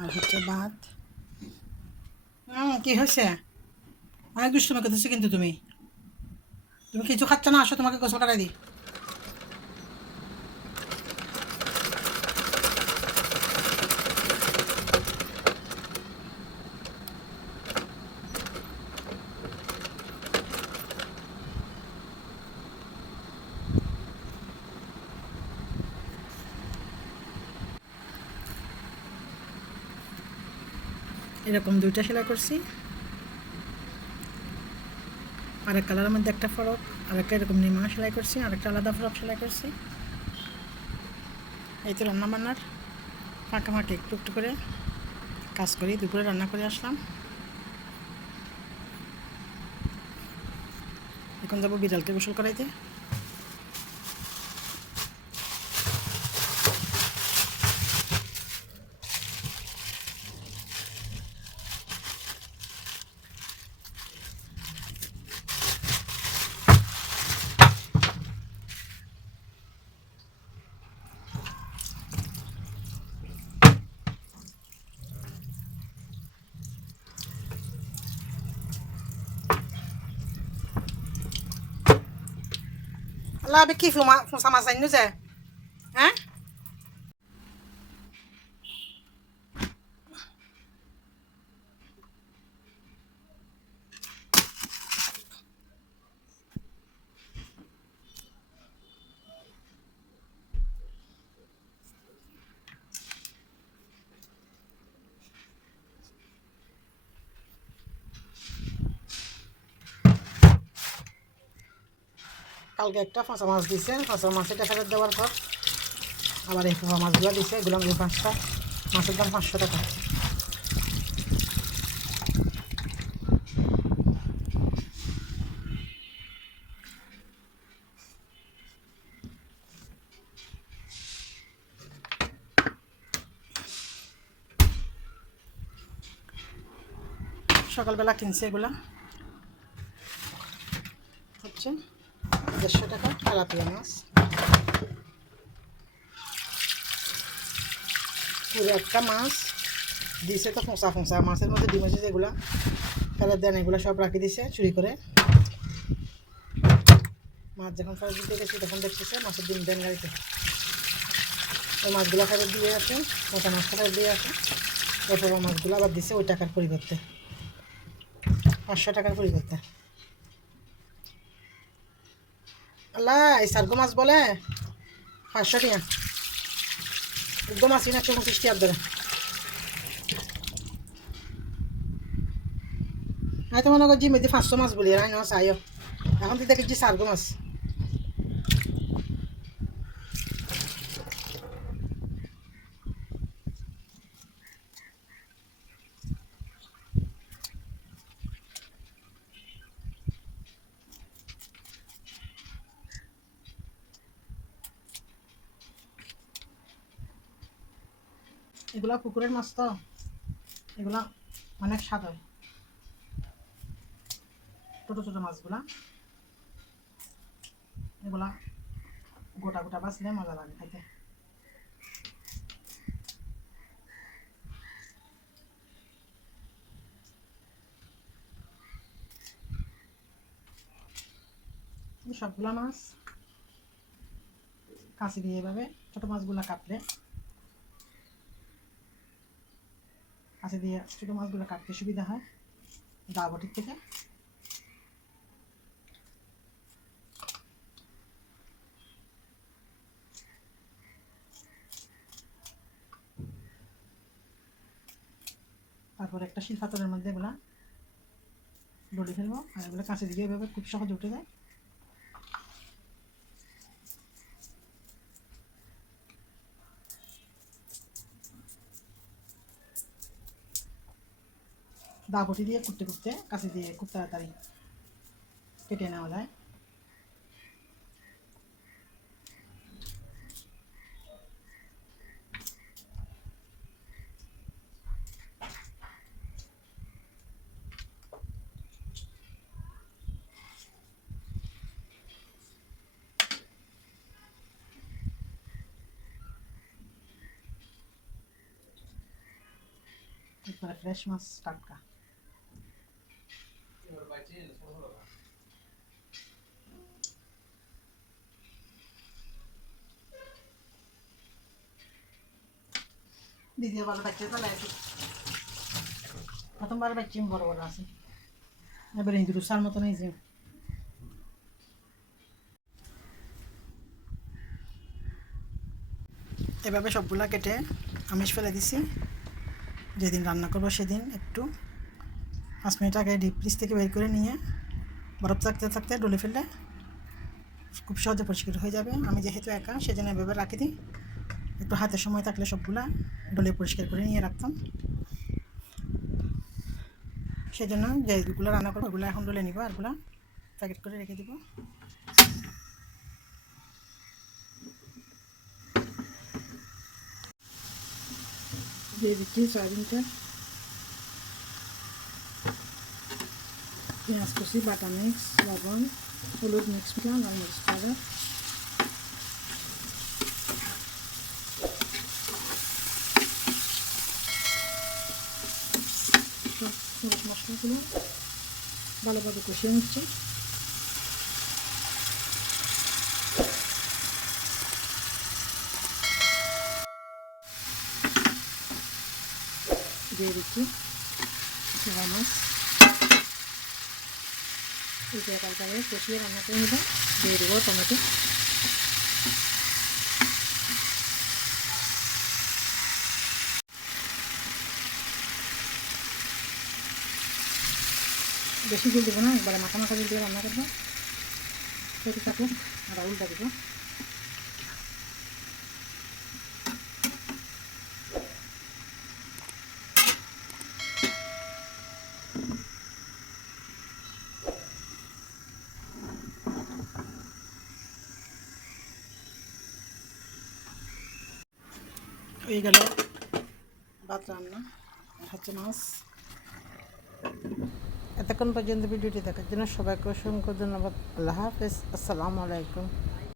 আর হচ্ছে ভাত। কি হয়েছে? অনেক দুষ্টুমি করতেছো কিন্তু তুমি। তুমি কিছু খাচ্ছ না? আসো তোমাকে গোসল করাই দিই। এরকম দুইটা সেলাই করছি। আরেক কালারের মধ্যে একটা ফরক, আরেকটা এরকম নিমা সেলাই করছি, আরেকটা আলাদা ফরক সেলাই করছি। এই তো রান্না বান্নার ফাঁকা ফাঁকে একটু একটু করে কাজ করি, দুপুরে রান্না করে আসলাম। এখন যাব বিড়ালকে গোসল করাইতে। আল্লাহ আবে কি ফুমা ফুসা মাছ আইনু যে হ্যাঁ কালকে একটা ফাঁসা মাছ দিছে ফাঁসা মাছের ফেরত দেওয়ার পর আবার এই ফাঁসা মাছগুলো দিছে, এগুলো এই পাঁচটা, মাছের দাম পাঁচশো টাকা। সকালবেলা কিনছে এগুলা। হচ্ছে। দেড়শো টাকা তেলাপিয়া মাছ। পুরো একটা মাছ। দিছে তো ফোঁসা ফোঁসা মাছের মধ্যে ডিম আছে যেগুলো। ফেরত দেন, এগুলো সব রাখি দিছে চুরি করে। মাছ যখন ফেরত দিতে গেছি, তখন দেখতেছে মাছের ডিম দেন গাড়িতে। ওই মাছগুলো ফেরত দিয়ে আসে, মোটা মাছটা ফেরত দিয়ে আসে। তারপর মাছগুলো আবার দিছে ওই টাকার পরিবর্তে। পাঁচশো টাকার পরিবর্তে। আল্লাহ, এই সার্গো মাছ বলে? পাঁচশো টিয়া একদম আসি না চৌত্রিশ টিয়ার ধরে আমি তোমার লগত যি পাঁচশো মাছ বলি, আর না চাইও এখন তো দেখেছি সার্গো মাছ। এগুলা পুকুরের মাছ তো। এগুলা অনেক স্বাদ হয় ছোটো ছোটো মাছগুলা। এগুলা গোটা গোটা বাছলে মজা লাগে খাইতে। সবগুলা মাছ কাঁচি দিয়ে এভাবে ছোটো মাছগুলা কাটলে কাছে দিয়ে ছোটো মাছগুলো কাটতে সুবিধা হয়। দাবটির থেকে। তারপর একটা শিল পাথরের মধ্যে এগুলা ডলি ফেলব, আর এগুলো কাছে দিয়ে এভাবে খুব সহজে উঠে যায়। দাপটি দিয়ে কুটতে কুটতে, কাছে দিয়ে খুব তাড়াতাড়ি কেটে নেওয়া যায়। para ফ্রেশ মাছ tatka বাচ্চা প্রথমবার বাচ্চা বড় বড় আছে। এবার এই রুসার মতন এভাবে সবগুলা কেটে আমিষ ফেলে দিছি। যেদিন রান্না করব সেদিন একটু পাঁচ মিনিট আগে ডিপ ফ্রিজ থেকে বের করে নিয়ে বরফ থাকতে থাকতে ডলে ফেললে খুব সহজে পরিষ্কার হয়ে যাবে। আমি যেহেতু একা, সেজন্য এভাবে রাখি দিই একটু হাতে সময় থাকলে সবগুলা ডলে পরিষ্কার করে নিয়ে রাখতাম। সেজন্য যেগুলো রান্না করব, ওগুলো এখন ডলে নিব আরগুলো প্যাকেট করে রেখে দিব। দিয়ে দিচ্ছি সয়াবিনটা। পেঁয়াজ কুচি বাটা মিক্স লবণ হলুদ মিক্স মশলা লাল মরিচ পাউডার মশলাগুলো ভালোভাবে কষিয়ে নিচ্ছি দিয়ে দিচ্ছি মাছ যে হালকা করে কষিয়ে রান্না করে নিলাম দিয়ে দেবো টমেটো। বেশি জল দেবো না, একবারে মাথা মাথা দিয়ে রান্না করব। সেটি থাকুক আর উল্টা দেবো। হয়ে গেল। ভাত রান্না হচ্ছে মাছ। এতক্ষণ পর্যন্ত ভিডিওটি দেখার জন্য সবাইকে অসংখ্য ধন্যবাদ। আল্লাহ হাফেজ। আসসালামু আলাইকুম।